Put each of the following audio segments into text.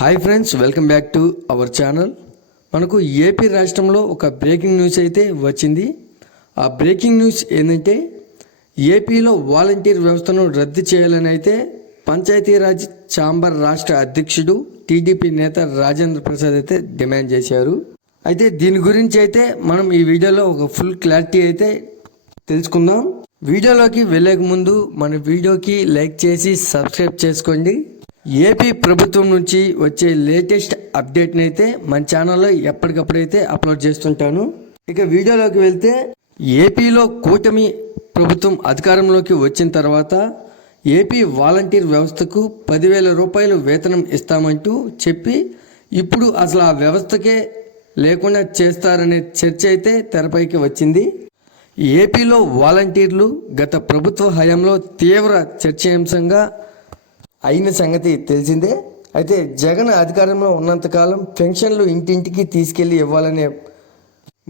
Hi friends, welcome back to our channel. మనకు AP రాష్ట్రంలో ఒక బ్రేకింగ్ న్యూస్ అయితే వచ్చింది. ఆ బ్రేకింగ్ న్యూస్ ఏంటంటే ఏపీలో వాలంటీర్ వ్యవస్థను రద్దు చేయాలని అయితే పంచాయతీరాజ్ ఛాంబర్ రాష్ట్ర అధ్యక్షుడు టీడీపీ నేత రాజేంద్ర ప్రసాద్ అయితే డిమాండ్ చేశారు. అయితే దీని గురించి అయితే మనం ఈ వీడియోలో ఒక ఫుల్ క్లారిటీ అయితే తెలుసుకుందాం. వీడియోలోకి వెళ్ళక ముందు మన వీడియోకి లైక్ చేసి సబ్స్క్రైబ్ చేసుకోండి. ఏపీ ప్రభుత్వం నుంచి వచ్చే లేటెస్ట్ అప్డేట్ని అయితే మన ఛానల్లో ఎప్పటికప్పుడైతే అప్లోడ్ చేస్తుంటాను. ఇక వీడియోలోకి వెళ్తే ఏపీలో కూటమి ప్రభుత్వం అధికారంలోకి వచ్చిన తర్వాత ఏపీ వాలంటీర్ వ్యవస్థకు 10,000 రూపాయలు వేతనం ఇస్తామంటూ చెప్పి ఇప్పుడు అసలు ఆ వ్యవస్థకే లేకుండా చేస్తారనే చర్చ అయితే తెరపైకి వచ్చింది. ఏపీలో వాలంటీర్లు గత ప్రభుత్వ హయాంలో తీవ్ర చర్చాంశంగా అయిన సంగతి తెలిసిందే. అయితే జగన్ అధికారంలో ఉన్నంతకాలం పెన్షన్లు ఇంటింటికి తీసుకెళ్లి ఇవ్వాలనే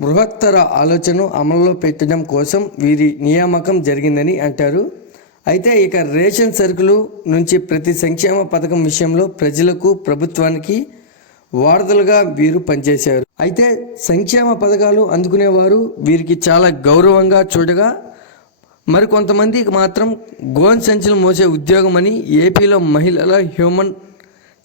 బృహత్తర ఆలోచన అమల్లో పెట్టడం కోసం వీరి నియామకం జరిగిందని అంటారు. అయితే ఇక రేషన్ సరుకులు నుంచి ప్రతి సంక్షేమ పథకం విషయంలో ప్రజలకు ప్రభుత్వానికి వారధులుగా వీరు పనిచేశారు. అయితే సంక్షేమ పథకాలు అందుకునేవారు వీరికి చాలా గౌరవంగా చూడగా మరికొంతమందికి మాత్రం గోన్ సంచులు మోసే ఉద్యోగం అని ఏపీలో మహిళల హ్యూమన్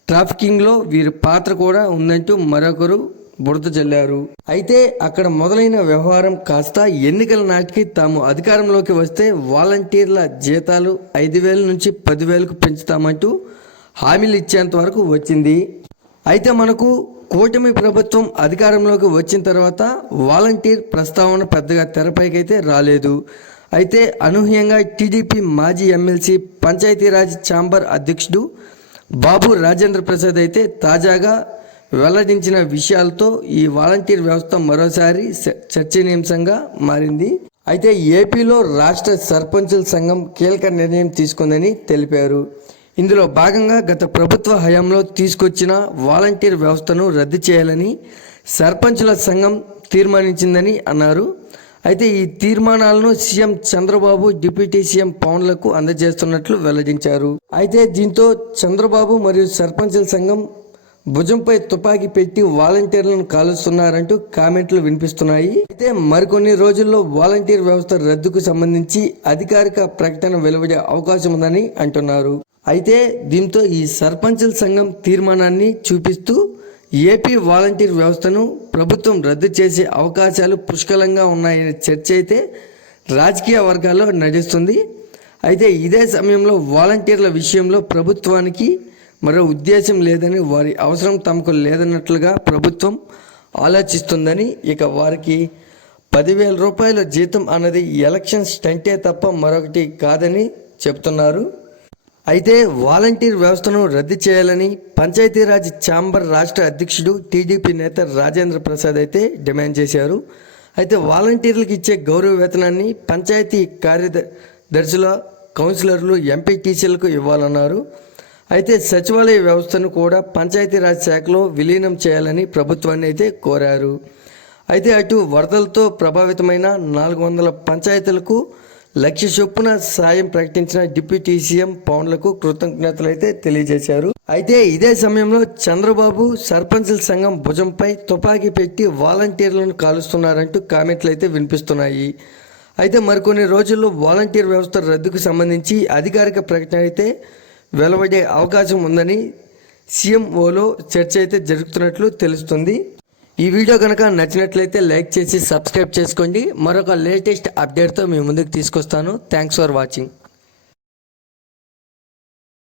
ట్రాఫికింగ్లో వీరి పాత్ర కూడా ఉందంటూ మరొకరు బురద జల్లారు. అయితే అక్కడ మొదలైన వ్యవహారం కాస్త ఎన్నికల నాటికి తాము అధికారంలోకి వస్తే వాలంటీర్ల జీతాలు 5,000 నుంచి 10,000కు పెంచుతామంటూ హామీలు ఇచ్చేంత వరకు వచ్చింది. అయితే మనకు కూటమి ప్రభుత్వం అధికారంలోకి వచ్చిన తర్వాత వాలంటీర్ ప్రస్తావన పెద్దగా తెరపైకైతే రాలేదు. అయితే అనూహ్యంగా టీడీపీ మాజీ ఎమ్మెల్సీ పంచాయతీరాజ్ ఛాంబర్ అధ్యక్షుడు బాబు రాజేంద్ర ప్రసాద్ అయితే తాజాగా వెల్లడించిన విషయాలతో ఈ వాలంటీర్ వ్యవస్థ మరోసారి చర్చనీయాంశంగా మారింది. అయితే ఏపీలో రాష్ట్ర సర్పంచుల సంఘం కీలక నిర్ణయం తీసుకుందని తెలిపారు. ఇందులో భాగంగా గత ప్రభుత్వ హయాంలో తీసుకొచ్చిన వాలంటీర్ వ్యవస్థను రద్దు చేయాలని సర్పంచుల సంఘం తీర్మానించిందని అన్నారు. అయితే ఈ తీర్మానాలను సీఎం చంద్రబాబు డిప్యూటీ సీఎం పవన్లకు అందజేస్తున్నట్లు వెల్లడించారు. అయితే దీంతో చంద్రబాబు మరియు సర్పంచుల సంఘం భుజంపై తుపాకీ పెట్టి వాలంటీర్లను కాలుస్తున్నారంటూ కామెంట్లు వినిపిస్తున్నాయి. అయితే మరికొన్ని రోజుల్లో వాలంటీర్ వ్యవస్థ రద్దుకు సంబంధించి అధికారిక ప్రకటన వెలువడే అవకాశం ఉందని అంటున్నారు. అయితే దీంతో ఈ సర్పంచుల సంఘం తీర్మానాన్ని చూపిస్తూ ఏపీ వాలంటీర్ వ్యవస్థను ప్రభుత్వం రద్దు చేసే అవకాశాలు పుష్కలంగా ఉన్నాయనే చర్చ అయితే రాజకీయ వర్గాల్లో నడుస్తుంది. అయితే ఇదే సమయంలో వాలంటీర్ల విషయంలో ప్రభుత్వానికి మరో ఉద్దేశం లేదని, వారి అవసరం తమకు లేదన్నట్లుగా ప్రభుత్వం ఆలోచిస్తుందని, ఇక వారికి 10,000 రూపాయల జీతం అన్నది ఎలక్షన్ స్టంటే తప్ప మరొకటి కాదని చెబుతున్నారు. అయితే వాలంటీర్ వ్యవస్థను రద్దు చేయాలని పంచాయతీరాజ్ ఛాంబర్ రాష్ట్ర అధ్యక్షుడు టీడీపీ నేత రాజేంద్ర ప్రసాద్ అయితే డిమాండ్ చేశారు. అయితే వాలంటీర్లకు ఇచ్చే గౌరవ వేతనాన్ని పంచాయతీ కార్యదర్శుల, కౌన్సిలర్లు, ఎంపీటీసీలకు ఇవ్వాలన్నారు. అయితే సచివాలయ వ్యవస్థను కూడా పంచాయతీరాజ్ శాఖలో విలీనం చేయాలని ప్రభుత్వాన్ని అయితే కోరారు. అయితే అటు వరదలతో ప్రభావితమైన 400 పంచాయతీలకు 1,00,000 చొప్పున సాయం ప్రకటించిన డిప్యూటీ సీఎం పవన్లకు కృతజ్ఞతలు అయితే తెలియజేశారు. అయితే ఇదే సమయంలో చంద్రబాబు సర్పంచుల సంఘం భుజంపై తుపాకీ పెట్టి వాలంటీర్లను కాలుస్తున్నారంటూ కామెంట్లు అయితే వినిపిస్తున్నాయి. అయితే మరికొన్ని రోజుల్లో వాలంటీర్ వ్యవస్థ రద్దుకు సంబంధించి అధికారిక ప్రకటన అయితే వెలువడే అవకాశం ఉందని సీఎంఓలో చర్చ అయితే జరుగుతున్నట్లు తెలుస్తుంది. ఈ వీడియో కనుక నచ్చినట్లయితే లైక్ చేసి సబ్స్క్రైబ్ చేసుకోండి. మరొక లేటెస్ట్ అప్డేట్తో మీ ముందుకు తీసుకొస్తాను. Thanks for watching.